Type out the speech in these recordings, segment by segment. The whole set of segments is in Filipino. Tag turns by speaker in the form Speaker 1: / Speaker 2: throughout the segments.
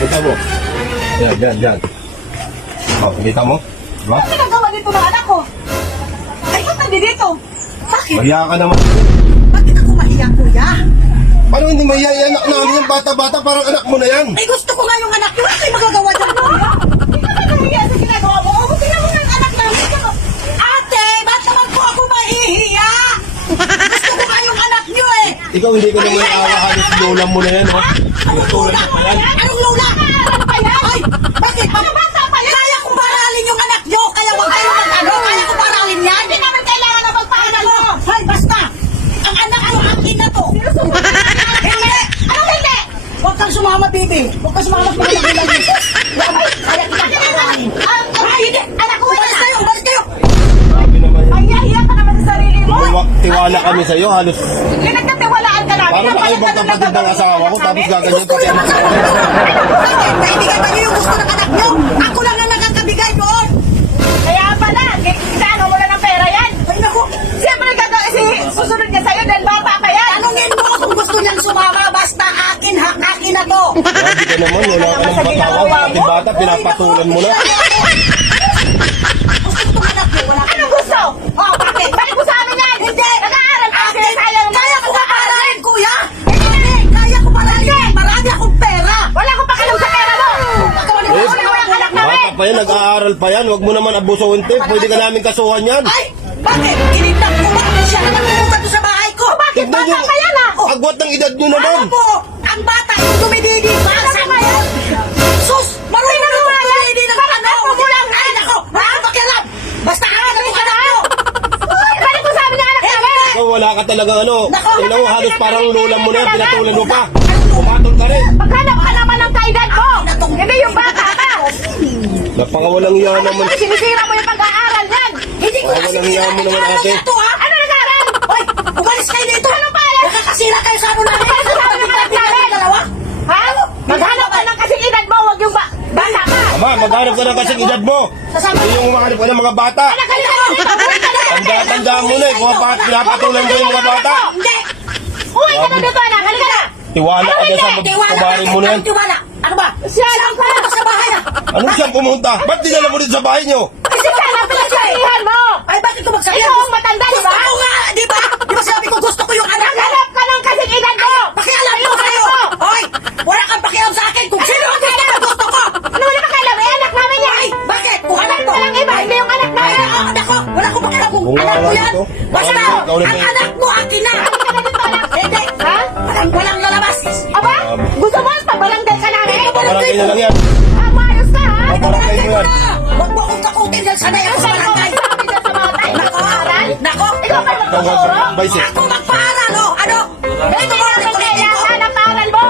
Speaker 1: Kita mo. Yan, yan, yan. Oh, kita mo? Diba?
Speaker 2: Ano ginagawa dito ng anak ko? Ay, ba't nandito? Bakit?
Speaker 1: Mahiya ka naman.
Speaker 2: Bakit ako mahiya, kuya?
Speaker 1: Paano hindi mahiya yung anak namin yung bata-bata parang anak mo na yan?
Speaker 2: Ay, gusto ko nga yung magagawa dyan? Hindi ka ba nahiya sa ginagawa mo? O, tingnan mo na yung anak namin. Ate, ba't naman po ako mahihiya? Gusto ko nga yung anak niyo eh.
Speaker 1: Ikaw hindi ko naman naawa halos lola mo na yan, ha?
Speaker 2: Anong lola? Anong lola? Ano pa yan? Ay, bakit? Ano bata pa yan? Kaya kong paralin yung anak niyo. Kaya wag kayo mag-ano. Kaya kong paralin yan. Hindi naman kailangan na magpaaral mo. Hay, basta. Ang anak ko, akin na to. Hindi. Anong hindi? Huwag kang sumama, baby. Huwag kang sumama sa mga niyo. Kaya kita paralin. Ay, hindi. Anak ko, umalis kayo. Umalis kayo.
Speaker 1: Sabi naman yan.
Speaker 2: Ay, hiya ka naman sa sarili mo.
Speaker 1: Tiwa- Tiwala kami sa'yo, halos.
Speaker 2: Namin.
Speaker 1: Parang
Speaker 2: Ang palit na
Speaker 1: kapatid ng asawa ko,
Speaker 2: ng
Speaker 1: tapos gaganyan
Speaker 2: Gusto
Speaker 1: pati
Speaker 2: niyo
Speaker 1: anak
Speaker 2: ng anak ko. Kaibigan ba niyo yung gusto ng anak niyo? Ako lang na nakakabigay doon. Kaya pala, kailangan mo na ng pera yan. Ay naku, siyempre gagawin si susunod niya sa'yo dahil bata ka yan. Tanungin mo kung gusto niyang sumama, basta akin, hak, akin na to.
Speaker 1: Grabe ka naman, wala ka ng patawa. Pati bata, pinapatulan mo na.
Speaker 2: Pa
Speaker 1: yan, nag-aaral pa yan. Huwag mo naman abusuin, te. Pwede ka namin kasuhan yan.
Speaker 2: Ay, bakit? Kinidnap ko ba? Siya naman pumunta doon sa bahay ko. Bakit?
Speaker 1: Tignan
Speaker 2: Bata
Speaker 1: nyo,
Speaker 2: pa yan ah.
Speaker 1: agwat ng edad nyo naman.
Speaker 2: Ano po? Ang bata yung dumididi pa. Saan ba yan? Sus! Marunong na kung dumididi ng ano. mo lang. Ay, nako. Wala pakialam. Basta akin na yung anak nyo. Balik mo sa amin ang anak namin.
Speaker 1: Ikaw wala ka talaga ano.
Speaker 2: Nako,
Speaker 1: mo,
Speaker 2: nako,
Speaker 1: halos parang lola mo na Pinatulan mo pa.
Speaker 2: nako.
Speaker 1: Pumatol ka rin.
Speaker 2: Maghanap ka naman ng kaedad mo. Hindi yung bata ka.
Speaker 1: Napakawalang iya naman.
Speaker 2: Sinisira mo yung pag-aaral yan. Hindi ko
Speaker 1: Ah, walang hiya mo naman, ate.
Speaker 2: Ito, ha? Ano nag-aaral? Hoy, umalis kayo dito. Ano pa yan? Nakakasira kayo sa ano namin. Ano sa amin ng namin? Dalawa? Ha? Maghanap ka ng kasing edad mo. Huwag yung ba- bata ka.
Speaker 1: Ama, maghanap ka ng kasing edad mo.
Speaker 2: Sasama
Speaker 1: Hindi yung umahanap ka ng mga bata.
Speaker 2: Anak ka dito.
Speaker 1: Tanda-tanda mo na eh. Kung pa- pinapatulan mo yung mga bata.
Speaker 2: Hindi. Uwi ka na dito, anak. Halika na.
Speaker 1: Tiwala ka
Speaker 2: Ano
Speaker 1: na sa
Speaker 2: hindi? Tiwala
Speaker 1: kumarin mo na yan.
Speaker 2: Tiwala. Ano ba? Siya lang sa ah.
Speaker 1: Anong siyang pumunta? Ba't dinala mo dito sa bahay nyo?
Speaker 2: Kasi siya lang pinagsabihan mo. Ay, bakit ko magsabihan? Ikaw ang matanda, di ba? Gusto ko nga, di ba? Di ba sabi ko gusto ko yung anak? Hanap ka ng kasing edad mo. Pakialam mo kayo. Hoy, wala kang pakialam sa akin kung sino ang ko, gusto ko. Ano wala pakialam? Eh, anak namin yan. Ay, bakit? Kung anak ko lang iba, hindi yung anak namin. Ay, ah, anak ko, wala akong pakialam kung
Speaker 1: Kung
Speaker 2: anak ko
Speaker 1: wala
Speaker 2: yan. Basta, ang anak mo akin na. Hindi. Ha? Walang walang lalabas. Aba, gusto mo pabalanggal ka namin?
Speaker 1: Paparangay na lang yan.
Speaker 2: Ka?
Speaker 1: Paparangay mo yan.
Speaker 2: Huwag mo akong kakutin dyan. Sanay ako sa barangay. Nako, nako. Ikaw ba
Speaker 1: Ikaw vice eh.
Speaker 2: Ako magpaaral, oh. Ano? Ito mo ang kulitin ko. Anak, paaral mo.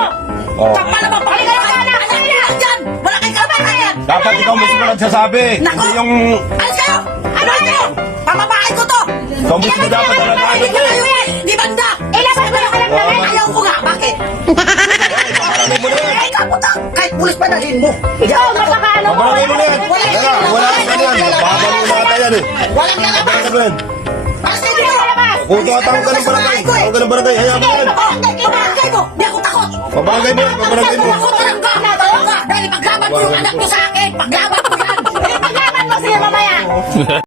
Speaker 1: Oh.
Speaker 2: Kapal naman pa kayo. Anak, anak yan dyan. Wala kayong kapatayan.
Speaker 1: Dapat ikaw mismo nagsasabi.
Speaker 2: Nako.
Speaker 1: Hindi yung...
Speaker 2: Alis kayo. Ano kayo? Pamapahay ko to.
Speaker 1: Ikaw mismo dapat alagaan
Speaker 2: Hindi
Speaker 1: ito.
Speaker 2: yan. Di banda. Ilabas mo yung anak namin. Ayaw ko nga. Bakit?
Speaker 1: Na yan.
Speaker 2: Ay, kaputa. Kahit pulis pa dalhin mo. Ikaw, mapakano mo.
Speaker 1: Paparangay mo na yan. Teka, wala kang ganyan. Babalo mo ata yan eh.
Speaker 2: Walang lalabas.
Speaker 1: Paparangay mo yan.
Speaker 2: Alis kayo dito.
Speaker 1: Kung tumatawag ka ng barangay, tawag ka ng barangay, hayaan mo yan.
Speaker 2: Pabarangay mo. Di ako takot.
Speaker 1: Pabarangay mo yan, mo.
Speaker 2: Ako tarangga. Tarangga. Dahil paglaban mo yung anak mo sa akin. Paglaban mo yan. Paglaban mo siya mamaya.